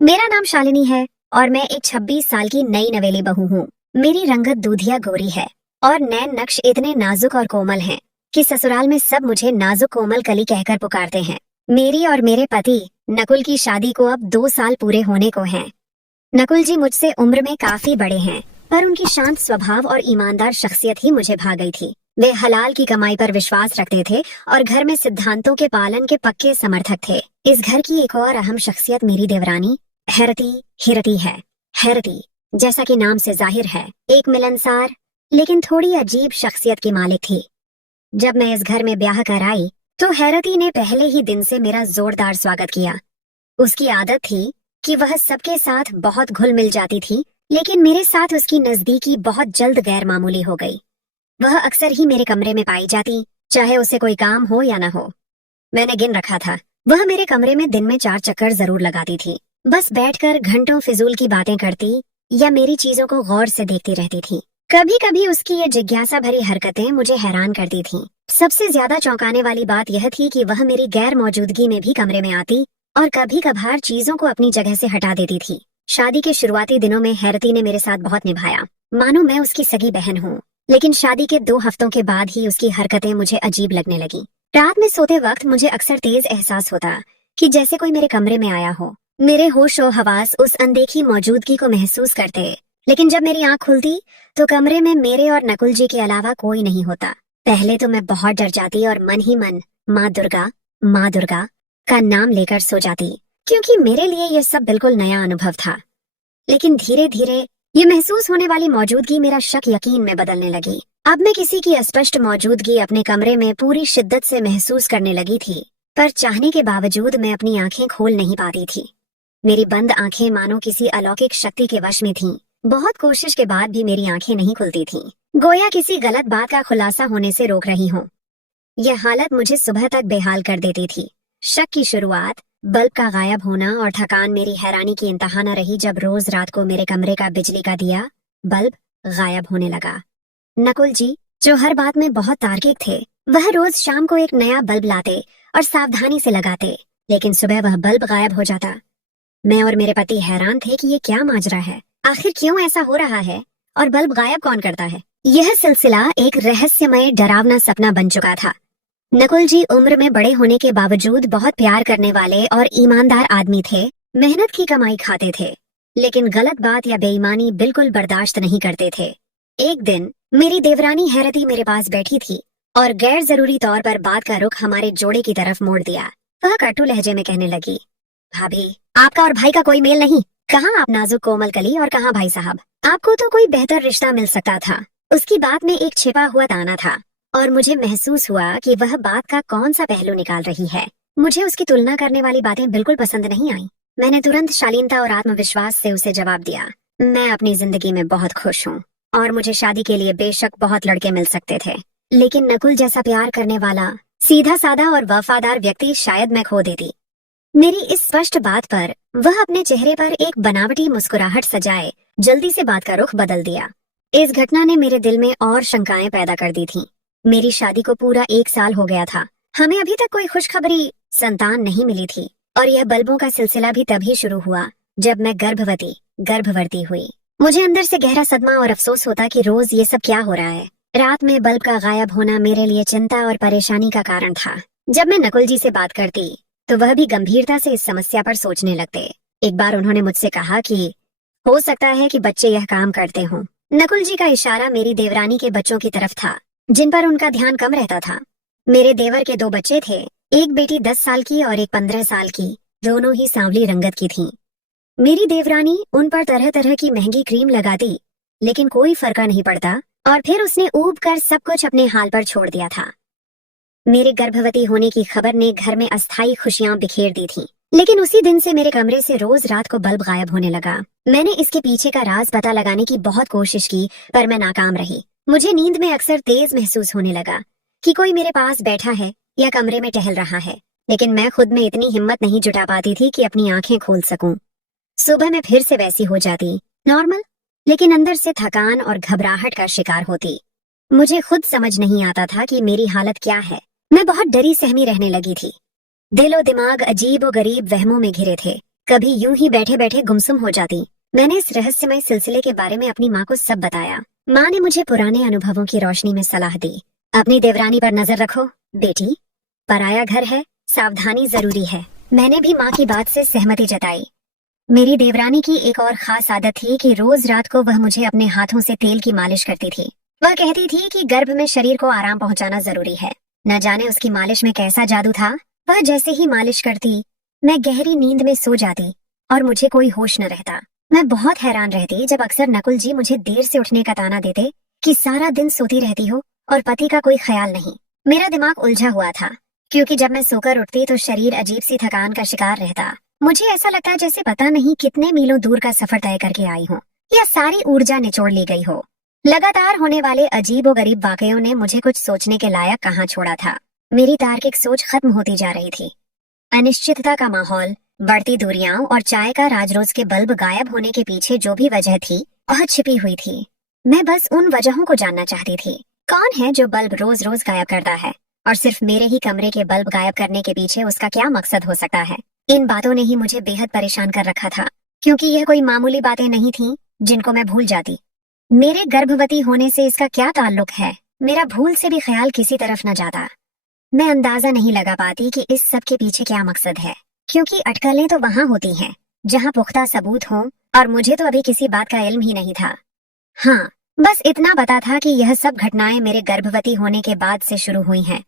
मेरा नाम शालिनी है और मैं एक 26 साल की नई नवेली बहू हूँ। मेरी रंगत दूधिया गोरी है और नैन नक्श इतने नाजुक और कोमल हैं कि ससुराल में सब मुझे नाजुक कोमल कली कहकर पुकारते हैं। मेरी और मेरे पति नकुल की शादी को अब 2 साल पूरे होने को हैं। नकुल जी मुझसे उम्र में काफी बड़े हैं, पर उनकी शांत स्वभाव और ईमानदार शख्सियत ही मुझे भा गई थी। वे हलाल की कमाई पर विश्वास रखते थे और घर में सिद्धांतों के पालन के पक्के समर्थक थे। इस घर की एक और अहम शख्सियत मेरी देवरानी हैरती हिरती है। हैरती, जैसा कि नाम से जाहिर है, एक मिलनसार लेकिन थोड़ी अजीब शख्सियत की मालिक थी। जब मैं इस घर में ब्याह कर आई तो हैरती ने पहले ही दिन से मेरा जोरदार स्वागत किया। उसकी आदत थी कि वह सबके साथ बहुत घुल मिल जाती थी, लेकिन मेरे साथ उसकी नजदीकी बहुत जल्द गैर मामूली हो गई। वह अक्सर ही मेरे कमरे में पाई जाती, चाहे उसे कोई काम हो या न हो। मैंने गिन रखा था, वह मेरे कमरे में दिन में 4 चक्कर जरूर लगाती थी। बस बैठकर घंटों फिजूल की बातें करती या मेरी चीजों को गौर से देखती रहती थी। कभी कभी उसकी ये जिज्ञासा भरी हरकतें मुझे हैरान करती थीं। सबसे ज्यादा चौंकाने वाली बात यह थी कि वह मेरी गैर मौजूदगी में भी कमरे में आती और कभी कभार चीजों को अपनी जगह से हटा देती थी। शादी के शुरुआती दिनों में हैरती ने मेरे साथ बहुत निभाया, मानो मैं उसकी सगी बहन हूँ। लेकिन शादी के 2 हफ्तों के बाद ही उसकी हरकतें मुझे अजीब लगने लगी। रात में सोते वक्त मुझे अक्सर तेज एहसास होता कि जैसे कोई मेरे कमरे में आया हो। मेरे होश और हवास उस अनदेखी मौजूदगी को महसूस करते, लेकिन जब मेरी आंख खुलती तो कमरे में मेरे और नकुल जी के अलावा कोई नहीं होता। पहले तो मैं बहुत डर जाती और मन ही मन माँ दुर्गा का नाम लेकर सो जाती, क्योंकि मेरे लिए यह सब बिल्कुल नया अनुभव था। लेकिन धीरे धीरे ये महसूस होने वाली मौजूदगी मेरा शक यकीन में बदलने लगी। अब मैं किसी की अस्पष्ट मौजूदगी अपने कमरे में पूरी शिद्दत से महसूस करने लगी थी, पर चाहने के बावजूद मैं अपनी आंखें खोल नहीं पाती थी। मेरी बंद आंखें मानो किसी अलौकिक शक्ति के वश में थीं। बहुत कोशिश के बाद भी मेरी आंखें नहीं खुलती थीं, गोया किसी गलत बात का खुलासा होने से रोक रही हूँ। यह हालत मुझे सुबह तक बेहाल कर देती थी। शक की शुरुआत बल्ब का गायब होना और थकान मेरी हैरानी की इंतहा न रही जब रोज रात को मेरे कमरे का बिजली का दिया बल्ब गायब होने लगा। नकुल जी, जो हर बात में बहुत तार्किक थे, वह रोज शाम को एक नया बल्ब लाते और सावधानी से लगाते, लेकिन सुबह वह बल्ब गायब हो जाता। मैं और मेरे पति हैरान थे कि ये क्या माजरा है, आखिर क्यों ऐसा हो रहा है और बल्ब गायब कौन करता है। यह सिलसिला एक रहस्यमय डरावना सपना बन चुका था। नकुल जी उम्र में बड़े होने के बावजूद बहुत प्यार करने वाले और ईमानदार आदमी थे। मेहनत की कमाई खाते थे, लेकिन गलत बात या बेईमानी बिल्कुल बर्दाश्त नहीं करते थे। एक दिन मेरी देवरानी हैरती मेरे पास बैठी थी और गैर जरूरी तौर पर बात का रुख हमारे जोड़े की तरफ मोड़ दिया। वह कटु लहजे में कहने लगी, भाभी, आपका और भाई का कोई मेल नहीं। कहाँ आप नाजुक कोमल कली और कहाँ भाई साहब। आपको तो कोई बेहतर रिश्ता मिल सकता था। उसकी बात में एक छिपा हुआ ताना था और मुझे महसूस हुआ कि वह बात का कौन सा पहलू निकाल रही है। मुझे उसकी तुलना करने वाली बातें बिल्कुल पसंद नहीं आई। मैंने तुरंत शालीनता और आत्मविश्वास से उसे जवाब दिया, मैं अपनी जिंदगी में बहुत खुश हूँ और मुझे शादी के लिए बेशक बहुत लड़के मिल सकते थे, लेकिन नकुल जैसा प्यार करने वाला, सीधा साधा और वफादार व्यक्ति शायद मैं खो देती। मेरी इस स्पष्ट बात पर वह अपने चेहरे पर एक बनावटी मुस्कुराहट सजाए जल्दी से बात का रुख बदल दिया। इस घटना ने मेरे दिल में और शंकाएं पैदा कर दी थीं। मेरी शादी को पूरा 1 साल हो गया था। हमें अभी तक कोई खुशखबरी संतान नहीं मिली थी और यह बल्बों का सिलसिला भी तभी शुरू हुआ जब मैं गर्भवती हुई। मुझे अंदर से गहरा सदमा और अफसोस होता कि रोज ये सब क्या हो रहा है। रात में बल्ब का गायब होना मेरे लिए चिंता और परेशानी का कारण था। जब मैं नकुल जी से बात करती तो वह भी गंभीरता से इस समस्या पर सोचने लगते। एक बार उन्होंने मुझसे कहा कि हो सकता है कि बच्चे यह काम करते हों। नकुल जी का इशारा मेरी देवरानी के बच्चों की तरफ था, जिन पर उनका ध्यान कम रहता था। मेरे देवर के 2 बच्चे थे, एक बेटी 10 साल की और एक 15 साल की, दोनों ही सांवली रंगत की थीं। मेरी देवरानी उन पर तरह तरह की महंगी क्रीम लगाती, लेकिन कोई फर्क नहीं पड़ता और फिर उसने ऊब कर सब कुछ अपने हाल पर छोड़ दिया था। मेरे गर्भवती होने की खबर ने घर में अस्थायी खुशियां बिखेर दी थीं, लेकिन उसी दिन से मेरे कमरे से रोज रात को बल्ब गायब होने लगा। मैंने इसके पीछे का राज पता लगाने की बहुत कोशिश की, पर मैं नाकाम रही। मुझे नींद में अक्सर तेज महसूस होने लगा कि कोई मेरे पास बैठा है या कमरे में टहल रहा है, लेकिन मैं खुद में इतनी हिम्मत नहीं जुटा पाती थी कि अपनी आंखें खोल सकूं। सुबह मैं फिर से वैसी हो जाती, नॉर्मल, लेकिन अंदर से थकान और घबराहट का शिकार होती। मुझे खुद समझ नहीं आता था कि मेरी हालत क्या है। मैं बहुत डरी सहमी रहने लगी थी। दिलो दिमाग अजीब और गरीब वहमों में घिरे थे। कभी यूं ही बैठे बैठे गुमसुम हो जाती। मैंने इस रहस्यमय सिलसिले के बारे में अपनी माँ को सब बताया। माँ ने मुझे पुराने अनुभवों की रोशनी में सलाह दी। अपनी देवरानी पर नजर रखो बेटी, पराया घर है, सावधानी जरूरी है। मैंने भी माँ की बात से सहमति जताई। मेरी देवरानी की एक और खास आदत थी कि रोज रात को वह मुझे अपने हाथों से तेल की मालिश करती थी। वह कहती थी कि गर्भ में शरीर को आराम पहुंचाना जरूरी है। न जाने उसकी मालिश में कैसा जादू था। वह जैसे ही मालिश करती, मैं गहरी नींद में सो जाती और मुझे कोई होश न रहता। मैं बहुत हैरान रहती जब अक्सर नकुल जी मुझे देर से उठने का ताना देते कि सारा दिन सोती रहती हो और पति का कोई ख्याल नहीं। मेरा दिमाग उलझा हुआ था, क्योंकि जब मैं सोकर उठती तो शरीर अजीब सी थकान का शिकार रहता। मुझे ऐसा लगता जैसे पता नहीं कितने मीलों दूर का सफर तय करके आई हूँ या सारी ऊर्जा निचोड़ ली गई हो। लगातार होने वाले अजीब व गरीब वाकयों ने मुझे कुछ सोचने के लायक कहाँ छोड़ा था। मेरी तार्किक सोच खत्म होती जा रही थी। अनिश्चितता का माहौल, बढ़ती दूरियां और चाय का राजरोज के बल्ब गायब होने के पीछे जो भी वजह थी वह छिपी हुई थी। मैं बस उन वजहों को जानना चाहती थी। कौन है जो बल्ब रोज रोज गायब करता है, और सिर्फ मेरे ही कमरे के बल्ब गायब करने के पीछे उसका क्या मकसद हो सकता है। इन बातों ने ही मुझे बेहद परेशान कर रखा था, क्योंकि यह कोई मामूली बातें नहीं थीं जिनको मैं भूल जाती। मेरे गर्भवती होने से इसका क्या ताल्लुक है, मेरा भूल से भी ख्याल किसी तरफ न जाता। मैं अंदाजा नहीं लगा पाती कि इस सब के पीछे क्या मकसद है, क्योंकि अटकलें तो वहां होती हैं जहां पुख्ता सबूत हों, और मुझे तो अभी किसी बात का इल्म ही नहीं था। हाँ, बस इतना पता था कि यह सब घटनाएं मेरे गर्भवती होने के बाद से शुरू हुई हैं।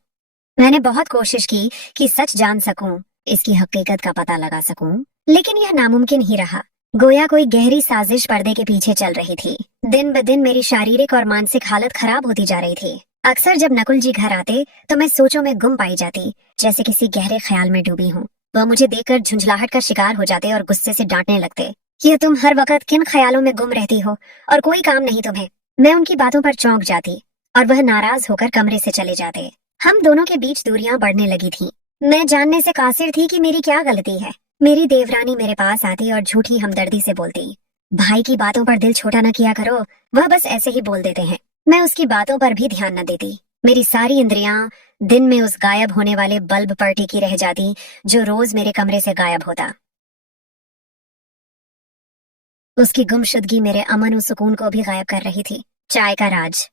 मैंने बहुत कोशिश की कि सच जान सकूं, इसकी हकीकत का पता लगा सकूं, लेकिन यह नामुमकिन ही रहा। गोया कोई गहरी साजिश पर्दे के पीछे चल रही थी। दिन ब दिन मेरी शारीरिक और मानसिक हालत खराब होती जा रही थी। अक्सर जब नकुल जी घर आते तो मैं सोचों में गुम पाई जाती, जैसे किसी गहरे ख्याल में डूबी हूँ। वह मुझे देखकर झुंझलाहट का शिकार हो जाते और गुस्से से डांटने लगते कि तुम हर वक्त किन ख्यालों में गुम रहती हो और कोई काम नहीं तुम्हें। मैं उनकी बातों पर चौंक जाती और वह नाराज होकर कमरे से चले जाते। हम दोनों के बीच दूरियां बढ़ने लगी थीं। मैं जानने से कासिर थी कि मेरी क्या गलती है। मेरी देवरानी मेरे पास आती और झूठी हमदर्दी से बोलती, भाई की बातों पर दिल छोटा न किया करो, वह बस ऐसे ही बोल देते हैं। मैं उसकी बातों पर भी ध्यान न देती। मेरी सारी इंद्रियां दिन में उस गायब होने वाले बल्ब पर टिकी रह जाती जो रोज मेरे कमरे से गायब होता। उसकी गुमशुदगी मेरे अमन और सुकून को भी गायब कर रही थी। चाय का राज।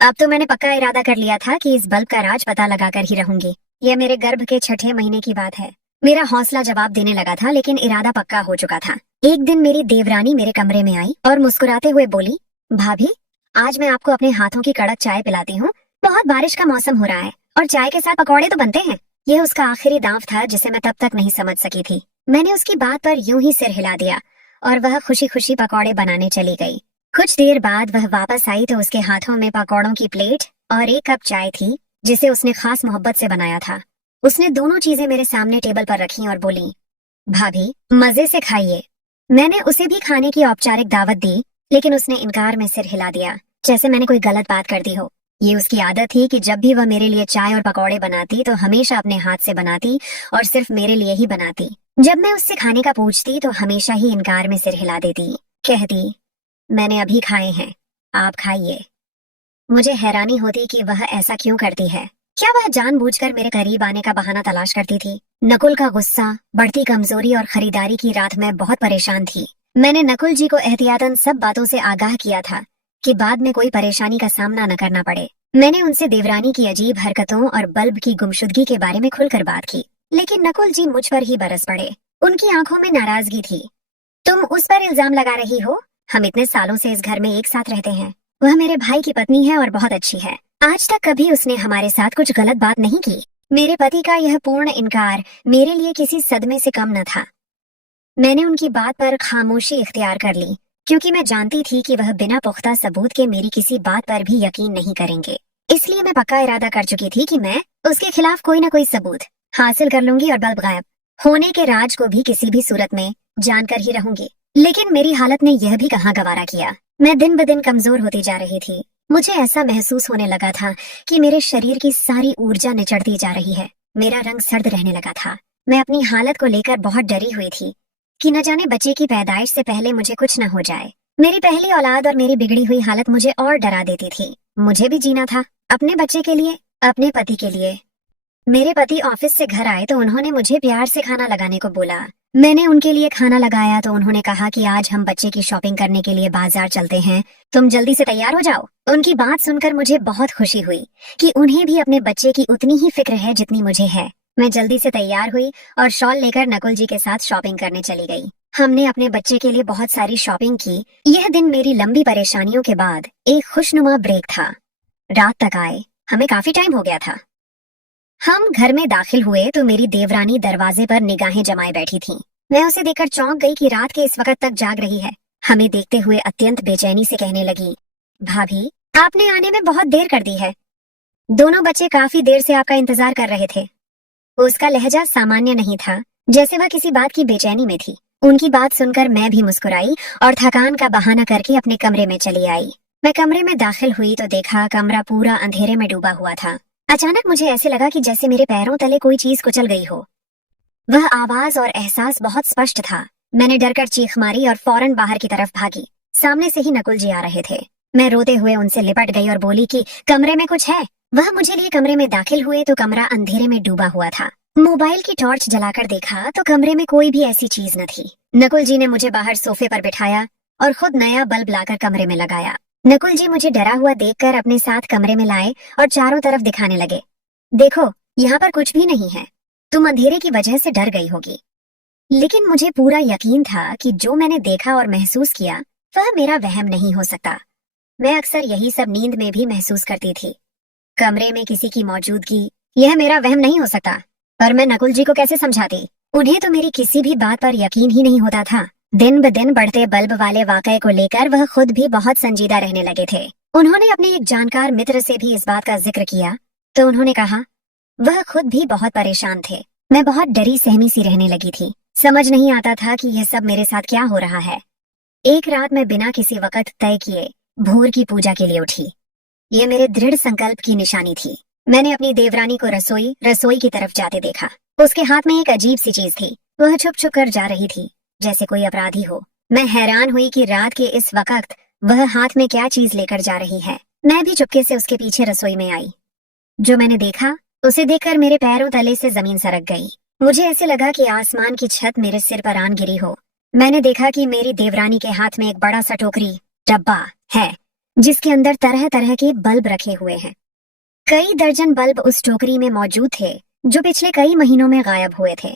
अब तो मैंने पक्का इरादा कर लिया था कि इस बल्ब का राज पता लगाकर ही रहूंगी। यह मेरे गर्भ के छठे महीने की बात है। मेरा हौसला जवाब देने लगा था, लेकिन इरादा पक्का हो चुका था। एक दिन मेरी देवरानी मेरे कमरे में आई और मुस्कुराते हुए बोली, भाभी, आज मैं आपको अपने हाथों की कड़क चाय पिलाती हूँ। बहुत बारिश का मौसम हो रहा है और चाय के साथ पकौड़े तो बनते हैं। यह उसका आखिरी दांव था जिसे मैं तब तक नहीं समझ सकी थी। मैंने उसकी बात पर यूं ही सिर हिला दिया और वह खुशी खुशी पकौड़े बनाने चली गई। कुछ देर बाद वह वापस आई तो उसके हाथों में पकौड़ों की प्लेट और एक कप चाय थी, जिसे उसने खास मोहब्बत से बनाया था। उसने दोनों चीजें मेरे सामने टेबल पर रखी और बोली, भाभी, मजे से खाइए। मैंने उसे भी खाने की औपचारिक दावत दी, लेकिन उसने इनकार में सिर हिला दिया, जैसे मैंने कोई गलत बात कर दी हो। ये उसकी आदत थी कि जब भी वह मेरे लिए चाय और पकौड़े बनाती तो हमेशा अपने हाथ से बनाती और सिर्फ मेरे लिए ही बनाती। जब मैं उससे खाने का पूछती तो हमेशा ही इनकार में सिर हिला देती, कहती, मैंने अभी खाए हैं, आप खाइए। मुझे हैरानी होती कि वह ऐसा क्यों करती है। क्या वह जानबूझकर मेरे करीब आने का बहाना तलाश करती थी? नकुल का गुस्सा, बढ़ती कमजोरी और खरीदारी की रात में बहुत परेशान थी। मैंने नकुल जी को एहतियातन सब बातों से आगाह किया था कि बाद में कोई परेशानी का सामना न करना पड़े। मैंने उनसे देवरानी की अजीब हरकतों और बल्ब की गुमशुदगी के बारे में खुलकर बात की, लेकिन नकुल जी मुझ पर ही बरस पड़े। उनकी आंखों में नाराजगी थी। तुम उस पर इल्जाम लगा रही हो? हम इतने सालों से इस घर में एक साथ रहते हैं। वह मेरे भाई की पत्नी है और बहुत अच्छी है। आज तक कभी उसने हमारे साथ कुछ गलत बात नहीं की। मेरे पति का यह पूर्ण इनकार मेरे लिए किसी सदमे से कम न था। मैंने उनकी बात पर खामोशी इख्तियार कर ली, क्योंकि मैं जानती थी कि वह बिना पुख्ता सबूत के मेरी किसी बात पर भी यकीन नहीं करेंगे। इसलिए मैं पक्का इरादा कर चुकी थी कि मैं उसके खिलाफ कोई न कोई सबूत हासिल कर लूंगी और बल्ब गायब होने के राज को भी किसी भी सूरत में जानकर ही रहूंगी। लेकिन मेरी हालत ने यह भी कहाँ गवारा किया। मैं दिन ब दिन कमजोर होती जा रही थी। मुझे ऐसा महसूस होने लगा था कि मेरे शरीर की सारी ऊर्जा निचड़ती जा रही है। मेरा रंग सर्द रहने लगा था। मैं अपनी हालत को लेकर बहुत डरी हुई थी कि न जाने बच्चे की पैदाइश से पहले मुझे कुछ न हो जाए। मेरी पहली औलाद और मेरी बिगड़ी हुई हालत मुझे और डरा देती थी। मुझे भी जीना था, अपने बच्चे के लिए, अपने पति के लिए। मेरे पति ऑफिस से घर आए तो उन्होंने मुझे प्यार से खाना लगाने को बोला। मैंने उनके लिए खाना लगाया तो उन्होंने कहा कि आज हम बच्चे की शॉपिंग करने के लिए बाजार चलते हैं, तुम जल्दी से तैयार हो जाओ। उनकी बात सुनकर मुझे बहुत खुशी हुई कि उन्हें भी अपने बच्चे की उतनी ही फिक्र है जितनी मुझे है। मैं जल्दी से तैयार हुई और शॉल लेकर नकुल जी के साथ शॉपिंग करने चली गई। हमने अपने बच्चे के लिए बहुत सारी शॉपिंग की। यह दिन मेरी लंबी परेशानियों के बाद एक खुशनुमा ब्रेक था। रात तक आए, हमें काफी टाइम हो गया था। हम घर में दाखिल हुए तो मेरी देवरानी दरवाजे पर निगाहें जमाए बैठी थी। मैं उसे देखकर चौंक गई कि रात के इस वक्त तक जाग रही है। हमें देखते हुए अत्यंत बेचैनी से कहने लगी, भाभी, आपने आने में बहुत देर कर दी है। दोनों बच्चे काफी देर से आपका इंतजार कर रहे थे। उसका लहजा सामान्य नहीं था, जैसे वह किसी बात की बेचैनी में थी। उनकी बात सुनकर मैं भी मुस्कुराई और थकान का बहाना करके अपने कमरे में चली आई। मैं कमरे में दाखिल हुई तो देखा कमरा पूरा अंधेरे में डूबा हुआ था। अचानक मुझे ऐसे लगा कि जैसे मेरे पैरों तले कोई चीज कुचल गई हो। वह आवाज और एहसास बहुत स्पष्ट था। मैंने डरकर चीख मारी और फौरन बाहर की तरफ भागी। सामने से ही नकुल जी आ रहे थे। मैं रोते हुए उनसे लिपट गई और बोली कि कमरे में कुछ है। वह मुझे लिए कमरे में दाखिल हुए तो कमरा अंधेरे में डूबा हुआ था। मोबाइल की टॉर्च जलाकर देखा तो कमरे में कोई भी ऐसी चीज न थी। नकुल जी ने मुझे बाहर सोफे पर बिठाया और खुद नया बल्ब लाकर कमरे में लगाया। नकुल जी मुझे डरा हुआ देखकर अपने साथ कमरे में लाए और चारों तरफ दिखाने लगे, देखो, यहाँ पर कुछ भी नहीं है। तुम अंधेरे की वजह से डर गई होगी। लेकिन मुझे पूरा यकीन था कि जो मैंने देखा और महसूस किया वह मेरा वहम नहीं हो सकता। मैं अक्सर यही सब नींद में भी महसूस करती थी। कमरे में किसी की मौजूदगी, यह मेरा वहम नहीं हो सकता। पर मैं नकुल जी को कैसे समझाती? उन्हें तो मेरी किसी भी बात पर यकीन ही नहीं होता था। दिन ब दिन बढ़ते बल्ब वाले वाकये को लेकर वह खुद भी बहुत संजीदा रहने लगे थे। उन्होंने अपने एक जानकार मित्र से भी इस बात का जिक्र किया तो उन्होंने कहा वह खुद भी बहुत परेशान थे। मैं बहुत डरी सहमी सी रहने लगी थी। समझ नहीं आता था कि यह सब मेरे साथ क्या हो रहा है। एक रात मैं बिना किसी वक्त तय किए भोर की पूजा के लिए उठी। यह मेरे दृढ़ संकल्प की निशानी थी। मैंने अपनी देवरानी को रसोई की तरफ जाते देखा। उसके हाथ में एक अजीब सी चीज थी। वह छुप छुप कर जा रही थी जैसे कोई अपराधी हो। मैं हैरान हुई कि रात के इस वक्त वह हाथ में क्या चीज लेकर जा रही है। मैं भी चुपके से उसके पीछे रसोई में आई। जो मैंने देखा उसे देखकर मेरे पैरों तले से जमीन सरक गई। मुझे ऐसे लगा कि आसमान की छत मेरे सिर पर आन गिरी हो। मैंने देखा कि मेरी देवरानी के हाथ में एक बड़ा सा टोकरी डब्बा है जिसके अंदर तरह तरह के बल्ब रखे हुए हैं। कई दर्जन बल्ब उस टोकरी में मौजूद थे जो पिछले कई महीनों में गायब हुए थे।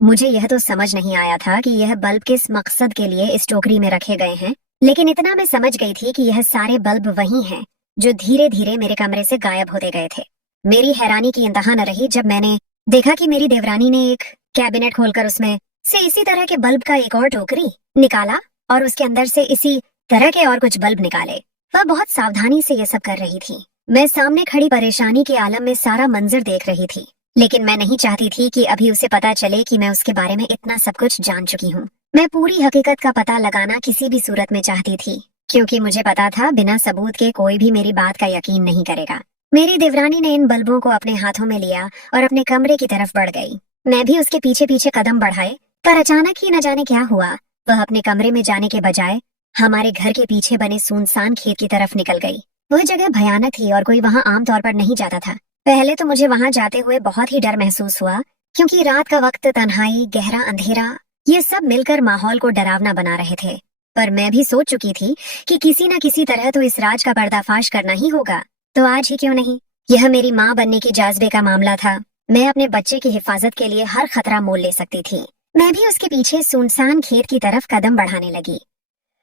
मुझे यह तो समझ नहीं आया था कि यह बल्ब किस मकसद के लिए इस टोकरी में रखे गए हैं, लेकिन इतना मैं समझ गई थी कि यह सारे बल्ब वही हैं जो धीरे धीरे मेरे कमरे से गायब होते गए थे। मेरी हैरानी की इंतहा न रही जब मैंने देखा कि मेरी देवरानी ने एक कैबिनेट खोलकर उसमें से इसी तरह के बल्ब का एक और टोकरी निकाला और उसके अंदर से इसी तरह के और कुछ बल्ब निकाले। वह बहुत सावधानी से यह सब कर रही थी। मैं सामने खड़ी परेशानी के आलम में सारा मंजर देख रही थी, लेकिन मैं नहीं चाहती थी कि अभी उसे पता चले कि मैं उसके बारे में इतना सब कुछ जान चुकी हूँ। मैं पूरी हकीकत का पता लगाना किसी भी सूरत में चाहती थी, क्योंकि मुझे पता था बिना सबूत के कोई भी मेरी बात का यकीन नहीं करेगा। मेरी देवरानी ने इन बल्बों को अपने हाथों में लिया और अपने कमरे की तरफ बढ़ गई। मैं भी उसके पीछे पीछे कदम बढ़ाए, पर अचानक ही न जाने क्या हुआ, वह अपने कमरे में जाने के बजाय हमारे घर के पीछे बने सुनसान खेत की तरफ निकल गई। वह जगह भयानक थी और कोई वहाँ आमतौर पर नहीं जाता था। पहले तो मुझे वहाँ जाते हुए बहुत ही डर महसूस हुआ, क्योंकि रात का वक्त, तन्हाई, गहरा अंधेरा, ये सब मिलकर माहौल को डरावना बना रहे थे। पर मैं भी सोच चुकी थी कि किसी न किसी तरह तो इस राज का पर्दाफाश करना ही होगा, तो आज ही क्यों नहीं। यह मेरी माँ बनने की जाज़बे का मामला था। मैं अपने बच्चे की हिफाजत के लिए हर खतरा मोल ले सकती थी। मैं भी उसके पीछे सुनसान खेत की तरफ कदम बढ़ाने लगी।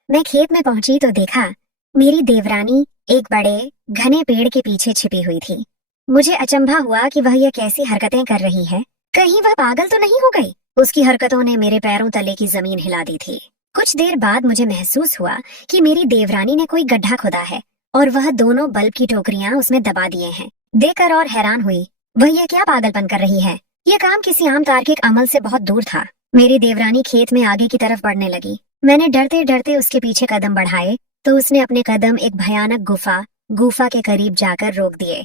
मैं खेत में पहुंची तो देखा मेरी देवरानी एक बड़े घने पेड़ के पीछे छिपी हुई थी। मुझे अचंभा हुआ कि वह यह कैसी हरकतें कर रही है। कहीं वह पागल तो नहीं हो गई? उसकी हरकतों ने मेरे पैरों तले की जमीन हिला दी थी। कुछ देर बाद मुझे महसूस हुआ कि मेरी देवरानी ने कोई गड्ढा खोदा है और वह दोनों बल्ब की टोकरियां उसमें दबा दिए हैं। देखकर और हैरान हुई, वह यह क्या पागलपन कर रही है। यह काम किसी आम तार्किक अमल से बहुत दूर था। मेरी देवरानी खेत में आगे की तरफ बढ़ने लगी। मैंने डरते डरते उसके पीछे कदम बढ़ाए तो उसने अपने कदम एक भयानक गुफा के करीब जाकर रोक दिए।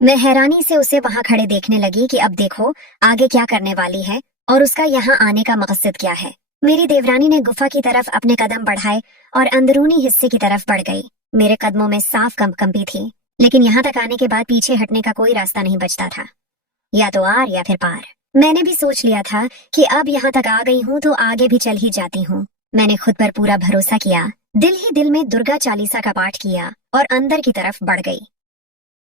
मैं हैरानी से उसे वहां खड़े देखने लगी कि अब देखो आगे क्या करने वाली है और उसका यहाँ आने का मकसद क्या है। मेरी देवरानी ने गुफा की तरफ अपने कदम बढ़ाए और अंदरूनी हिस्से की तरफ बढ़ गई। मेरे कदमों में साफ कंपकंपी थी, लेकिन यहाँ तक आने के बाद पीछे हटने का कोई रास्ता नहीं बचता था। या तो आर या फिर पार। मैंने भी सोच लिया था कि अब यहाँ तक आ गई हूँ तो आगे भी चल ही जाती हूँ। मैंने खुद पर पूरा भरोसा किया, दिल ही दिल में दुर्गा चालीसा का पाठ किया और अंदर की तरफ बढ़ गई।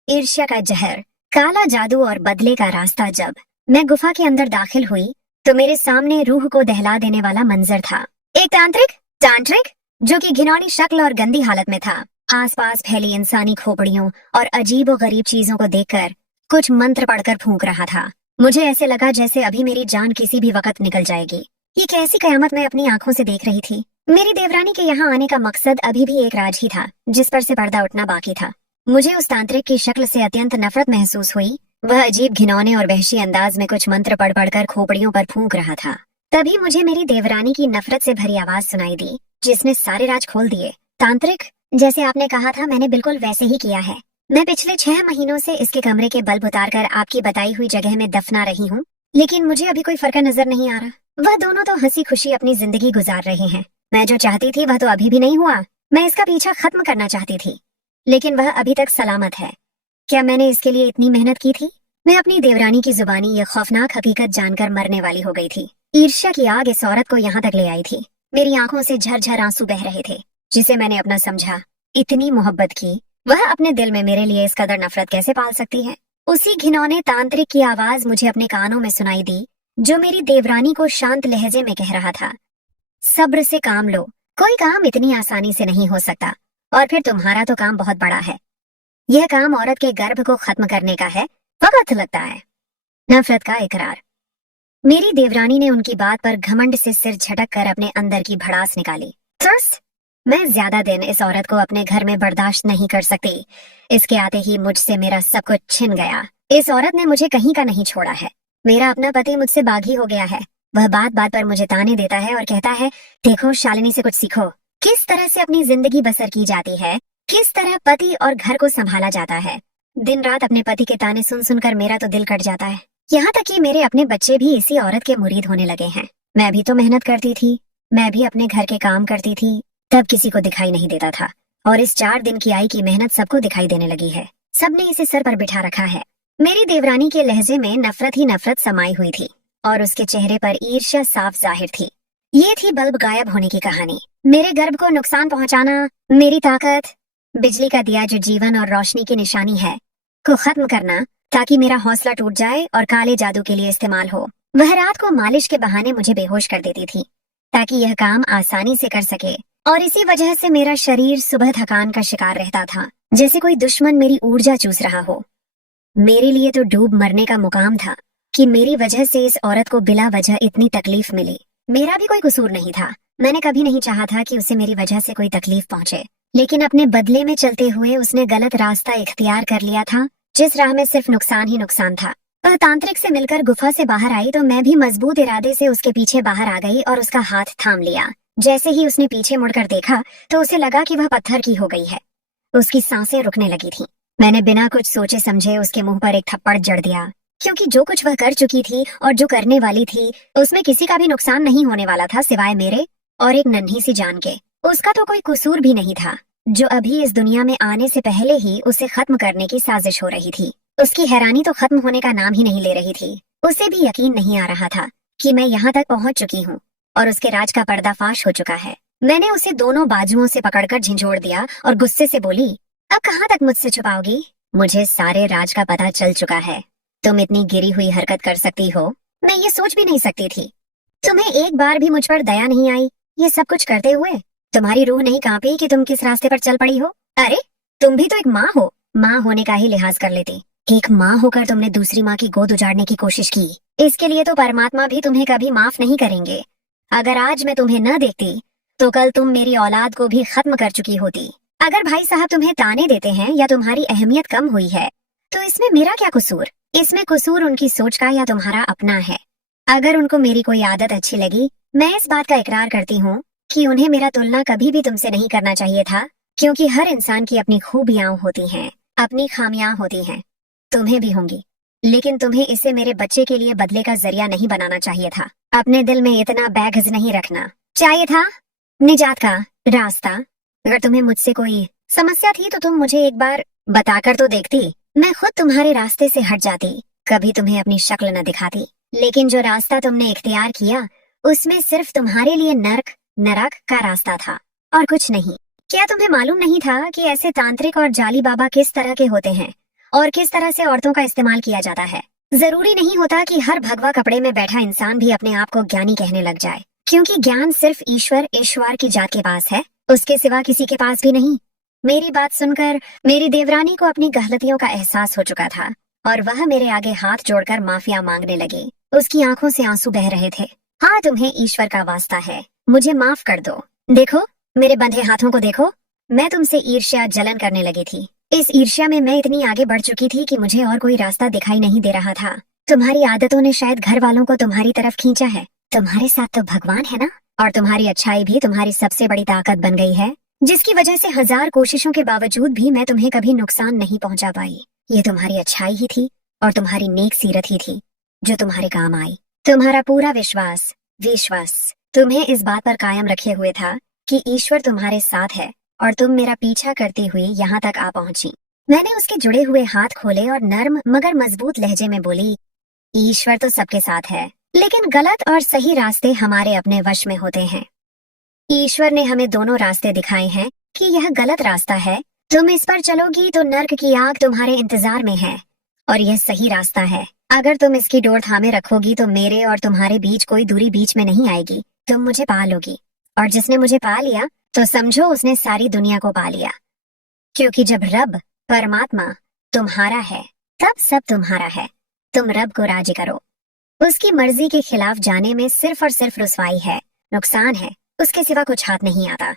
ईर्ष्या का जहर, काला जादू और बदले का रास्ता। जब मैं गुफा के अंदर दाखिल हुई तो मेरे सामने रूह को दहला देने वाला मंजर था। एक तांत्रिक जो कि घिनौनी शक्ल और गंदी हालत में था। आसपास फैली इंसानी खोपड़ियों और अजीब व गरीब चीजों को देखकर कुछ मंत्र पढ़कर फूंक रहा था। मुझे ऐसे लगा जैसे अभी मेरी जान किसी भी वक्त निकल जाएगी। ये कैसी कयामत मैं अपनी आंखों से देख रही थी। मेरी देवरानी के यहाँ आने का मकसद अभी भी एक राज ही था जिस पर से पर्दा उठना बाकी था। मुझे उस तांत्रिक की शक्ल से अत्यंत नफरत महसूस हुई। वह अजीब घिनौने और वहशी अंदाज में कुछ मंत्र पढ़ पढ़कर खोपड़ियों पर फूंक रहा था। तभी मुझे मेरी देवरानी की नफरत से भरी आवाज सुनाई दी जिसने सारे राज खोल दिए। तांत्रिक, जैसे आपने कहा था मैंने बिल्कुल वैसे ही किया है। मैं पिछले 6 महीनों से इसके कमरे के बल्ब उतारकर आपकी बताई हुई जगह में दफना रही हूँ, लेकिन मुझे अभी कोई फर्क नजर नहीं आ रहा। वह दोनों तो हंसी खुशी अपनी जिंदगी गुजार रहे हैं। मैं जो चाहती थी वह तो अभी भी नहीं हुआ। मैं इसका पीछा खत्म करना चाहती थी, लेकिन वह अभी तक सलामत है। क्या मैंने इसके लिए इतनी मेहनत की थी? मैं अपनी देवरानी की जुबानी यह खौफनाक हकीकत जानकर मरने वाली हो गई थी। ईर्ष्या की आग इस औरत को यहाँ तक ले आई थी। मेरी आंखों से झरझर आंसू बह रहे थे। जिसे मैंने अपना समझा, इतनी मोहब्बत की, वह अपने दिल में मेरे लिए इस कदर नफरत कैसे पाल सकती है? उसी घिनौने तांत्रिक की आवाज मुझे अपने कानों में सुनाई दी जो मेरी देवरानी को शांत लहजे में कह रहा था, सब्र से काम लो, कोई काम इतनी आसानी से नहीं हो सकता, और फिर तुम्हारा तो काम बहुत बड़ा है। यह काम औरत के गर्भ को खत्म करने का है, वक्त लगता है। नफरत का इकरार। मेरी देवरानी ने उनकी बात पर घमंड से सिर झटक कर अपने अंदर की भड़ास निकाली। थ्रस्ट! मैं ज्यादा दिन इस औरत को अपने घर में बर्दाश्त नहीं कर सकती। इसके आते ही मुझसे मेरा सब कुछ छिन गया। इस औरत ने मुझे कहीं का नहीं छोड़ा है। मेरा अपना पति मुझसे बागी हो गया है। वह बात बात पर मुझे ताने देता है और कहता है, देखो शालिनी से कुछ सीखो, किस तरह से अपनी जिंदगी बसर की जाती है, किस तरह पति और घर को संभाला जाता है। दिन रात अपने पति के ताने सुन सुनकर मेरा तो दिल कट जाता है। यहाँ तक कि मेरे अपने बच्चे भी इसी औरत के मुरीद होने लगे हैं। मैं भी तो मेहनत करती थी, मैं भी अपने घर के काम करती थी, तब किसी को दिखाई नहीं देता था, और इस 4 दिन की आई की मेहनत सबको दिखाई देने लगी है। सबने इसे सर पर बिठा रखा है। मेरी देवरानी के लहजे में नफरत ही नफरत समाई हुई थी और उसके चेहरे पर ईर्ष्या साफ जाहिर थी। ये थी बल्ब गायब होने की कहानी। मेरे गर्भ को नुकसान पहुंचाना, मेरी ताकत, बिजली का दिया जो जीवन और रोशनी की निशानी है, को खत्म करना ताकि मेरा हौसला टूट जाए और काले जादू के लिए इस्तेमाल हो। वह रात को मालिश के बहाने मुझे बेहोश कर देती थी ताकि यह काम आसानी से कर सके, और इसी वजह से मेरा शरीर सुबह थकान का शिकार रहता था, जैसे कोई दुश्मन मेरी ऊर्जा चूस रहा हो। मेरे लिए तो डूब मरने का मुकाम था कि मेरी वजह से इस औरत को बिला वजह इतनी तकलीफ मिली। मेरा भी कोई कसूर नहीं था। मैंने कभी नहीं चाहा था कि उसे मेरी वजह से कोई तकलीफ पहुंचे, लेकिन अपने बदले में चलते हुए उसने गलत रास्ता इख्तियार कर लिया था, जिस राह में सिर्फ नुकसान ही नुकसान था। वह तांत्रिक से मिलकर गुफा से बाहर आई तो मैं भी मजबूत इरादे से उसके पीछे बाहर आ गई और उसका हाथ थाम लिया। जैसे ही उसने पीछे मुड़कर देखा तो उसे लगा कि वह पत्थर की हो गई है। उसकी सांसें रुकने लगी थी। मैंने बिना कुछ सोचे समझे उसके मुंह पर एक थप्पड़ जड़ दिया, क्योंकि जो कुछ वह कर चुकी थी और जो करने वाली थी उसमें किसी का भी नुकसान नहीं होने वाला था सिवाय मेरे और एक नन्ही सी जान के। उसका तो कोई कसूर भी नहीं था, जो अभी इस दुनिया में आने से पहले ही उसे खत्म करने की साजिश हो रही थी। उसकी हैरानी तो खत्म होने का नाम ही नहीं ले रही थी। उसे भी यकीन नहीं आ रहा था कि मैं यहाँ तक पहुँच चुकी हूँ और उसके राज का पर्दाफाश हो चुका है। मैंने उसे दोनों बाजुओं से पकड़कर झिंझोड़ दिया और गुस्से से बोली, अब कहाँ तक मुझसे छुपाओगी? मुझे सारे राज का पता चल चुका है। तुम इतनी गिरी हुई हरकत कर सकती हो, मैं ये सोच भी नहीं सकती थी। तुम्हें एक बार भी मुझ पर दया नहीं आई ये सब कुछ करते हुए? तुम्हारी रूह नहीं कांपी कि तुम किस रास्ते पर चल पड़ी हो? अरे तुम भी तो एक माँ हो, माँ होने का ही लिहाज कर लेती। एक माँ होकर तुमने दूसरी माँ की गोद उजाड़ने की कोशिश की। इसके लिए तो परमात्मा भी तुम्हें कभी माफ नहीं करेंगे। अगर आज मैं तुम्हें न देखती तो कल तुम मेरी औलाद को भी खत्म कर चुकी होती। अगर भाई साहब तुम्हें ताने देते हैं या तुम्हारी अहमियत कम हुई है तो इसमें मेरा क्या कसूर? इसमें कसूर उनकी सोच का या तुम्हारा अपना है। अगर उनको मेरी कोई आदत अच्छी लगी, मैं इस बात का इकरार करती हूँ कि उन्हें मेरा तुलना कभी भी तुमसे नहीं करना चाहिए था, क्योंकि हर इंसान की अपनी खूबियां होती हैं, अपनी खामियां होती हैं। तुम्हें भी होंगी, लेकिन तुम्हें इसे मेरे बच्चे के लिए बदले का जरिया नहीं बनाना चाहिए था। अपने दिल में इतना बैगज नहीं रखना चाहिए था। निजात का रास्ता, अगर तुम्हें मुझसे कोई समस्या थी तो तुम मुझे एक बार बताकर तो देखती। मैं खुद तुम्हारे रास्ते से हट जाती। कभी तुम्हें अपनी शक्ल न दिखाती, लेकिन जो रास्ता तुमने इख्तियार किया उसमें सिर्फ तुम्हारे लिए नरक का रास्ता था और कुछ नहीं। क्या तुम्हें मालूम नहीं था कि ऐसे तांत्रिक और जाली बाबा किस तरह के होते हैं और किस तरह से औरतों का इस्तेमाल किया जाता है? जरूरी नहीं होता कि हर भगवा कपड़े में बैठा इंसान भी अपने आप को ज्ञानी कहने लग जाए, क्योंकि ज्ञान सिर्फ ईश्वर की जात के पास है, उसके सिवा किसी के पास भी नहीं। मेरी बात सुनकर मेरी देवरानी को अपनी गलतियों का एहसास हो चुका था और वह मेरे आगे हाथ जोड़कर माफिया मांगने लगी। उसकी आंखों से आंसू बह रहे थे। हाँ, तुम्हें ईश्वर का वास्ता है, मुझे माफ कर दो। देखो, मेरे बंधे हाथों को देखो। मैं तुमसे ईर्ष्या जलन करने लगी थी। इस ईर्ष्या में मैं इतनी आगे बढ़ चुकी थी कि मुझे और कोई रास्ता दिखाई नहीं दे रहा था। तुम्हारी आदतों ने शायद घर वालों को तुम्हारी तरफ खींचा है। तुम्हारे साथ तो भगवान है ना, और तुम्हारी अच्छाई भी तुम्हारी सबसे बड़ी ताकत बन गई है, जिसकी वजह से 1000 कोशिशों के बावजूद भी मैं तुम्हें कभी नुकसान नहीं पहुंचा पाई। ये तुम्हारी अच्छाई ही थी और तुम्हारी नेक सीरत ही थी जो तुम्हारे काम आई। तुम्हारा पूरा विश्वास तुम्हें इस बात पर कायम रखे हुए था कि ईश्वर तुम्हारे साथ है और तुम मेरा पीछा करती हुई यहाँ तक आ पहुंची। मैंने उसके जुड़े हुए हाथ खोले और नर्म मगर मजबूत लहजे में बोली, ईश्वर तो सबके साथ है, लेकिन गलत और सही रास्ते हमारे अपने वश में होते हैं। ईश्वर ने हमें दोनों रास्ते दिखाए हैं कि यह गलत रास्ता है, तुम इस पर चलोगी तो नर्क की आग तुम्हारे इंतजार में है, और यह सही रास्ता है। अगर तुम इसकी डोर थामे रखोगी तो मेरे और तुम्हारे बीच कोई दूरी बीच में नहीं आएगी। तुम मुझे पा लोगी, और जिसने मुझे पा लिया तो समझो उसने सारी दुनिया को पा लिया, क्योंकि जब रब परमात्मा तुम्हारा है तब सब तुम्हारा है। तुम रब को राजी करो, उसकी मर्जी के खिलाफ जाने में सिर्फ और सिर्फ रुसवाई है, नुकसान है, उसके सिवा कुछ हाथ नहीं आता।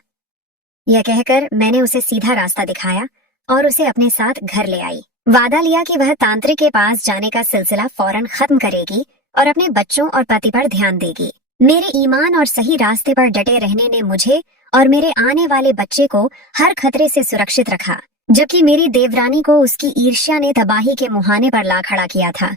यह कहकर मैंने उसे सीधा रास्ता दिखाया और उसे अपने साथ घर ले आई। वादा लिया कि वह तांत्रिक के पास जाने का सिलसिला फौरन खत्म करेगी और अपने बच्चों और पति पर ध्यान देगी। मेरे ईमान और सही रास्ते पर डटे रहने ने मुझे और मेरे आने वाले बच्चे को हर खतरे से सुरक्षित रखा, जबकि मेरी देवरानी को उसकी ईर्ष्या ने तबाही के मुहाने पर ला खड़ा किया था।